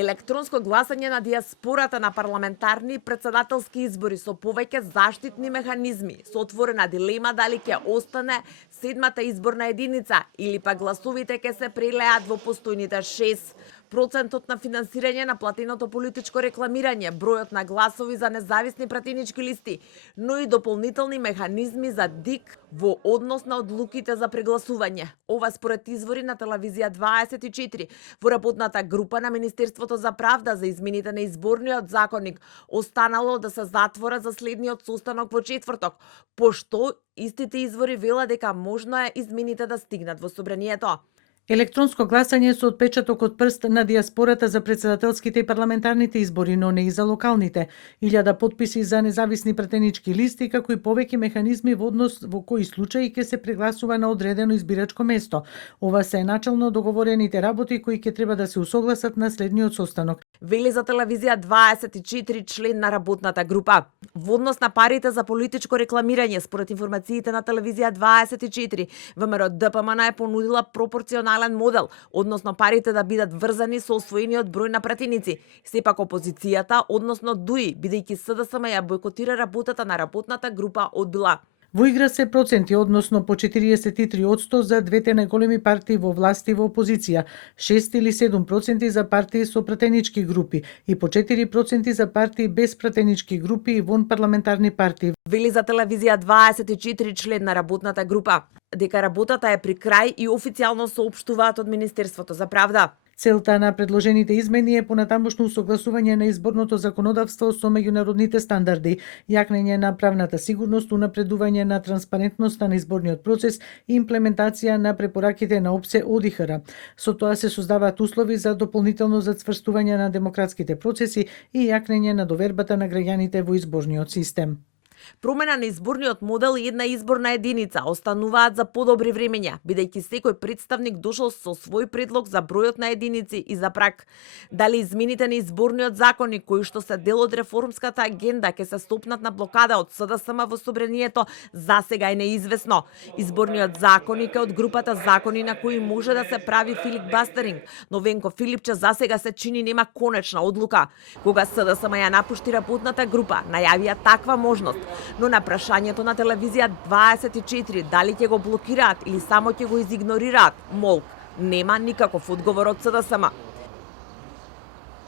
Електронско гласање на диаспората на парламентарни и претседателски избори со повеќе заштитни механизми, со отворена дилема дали ќе остане седмата изборна единица или па гласовите ќе се прелеат во постојните 6%. На финансирање на платеното политичко рекламирање, бројот на гласови за независни пратенички листи, но и дополнителни механизми за ДИК во однос на одлуките за прегласување. Ова според извори на телевизија 24 во работната група на Министерството за правда за измените на изборниот законник останало да се затвора за следниот состанок во четврток, пошто истите извори велат дека можно е измените да стигнат во собранието. Електронско гласање со отпечаток од прст на диаспората за претседателските и парламентарните избори, но не и за локалните. 1000 потписи за независни пратенички листи, како и повеќе механизми во однос во кои случаи ќе се прегласува на одредено избирачко место. Ова се начално договорените работи кои ќе треба да се усогласат на следниот состанок. Вели за телевизија 24 член на работната група. Во однос на парите за политичко рекламирање, според информациите на телевизија 24, ВМРО ДПМН е понудила пропорционален модел, односно парите да бидат врзани со освоениот број на пратеници. Сепак опозицијата, односно ДУИ, бидејќи СДСМ ја бойкотира работата на работната група, одбила. Во игра се проценти, односно по 43% за двете најголеми партии во власт и во опозиција, 6 или 7% за партии со пратенички групи и по 4% за партии без пратенички групи и вон парламентарни партии. Вели за телевизија 24 член на работната група дека работата е при крај и официјално соопштуваат од Министерството за правда. Целта на предложените измени е понатамошно усогласување на изборното законодавство со меѓународните стандарди, јакнење на правната сигурност, унапредување на транспарентноста на изборниот процес и имплементација на препораките на ОПСЕ ОДИХР. Со тоа се создаваат услови за дополнително зацврстување на демократските процеси и јакнење на довербата на граѓаните во изборниот систем. Промена на изборниот модел и една изборна единица остануваат за подобри времења, бидејќи секој представник дошол со свој предлог за бројот на единици и за праг. Дали измените на изборниот законник, кои што се дел од реформската агенда, ќе се стопнат на блокада од СДСМ во собранието, засега е неизвестно. Изборниот законник е од групата закони на кои може да се прави филибастеринг, но Венко Филипче засега се чини нема конечна одлука. Кога СДСМ ја напушти работната група, најавија таква можност, но на прашањето на телевизија 24 дали ќе го блокираат или само ќе го изигнорираат, молк, нема никаков одговор од СДСМ.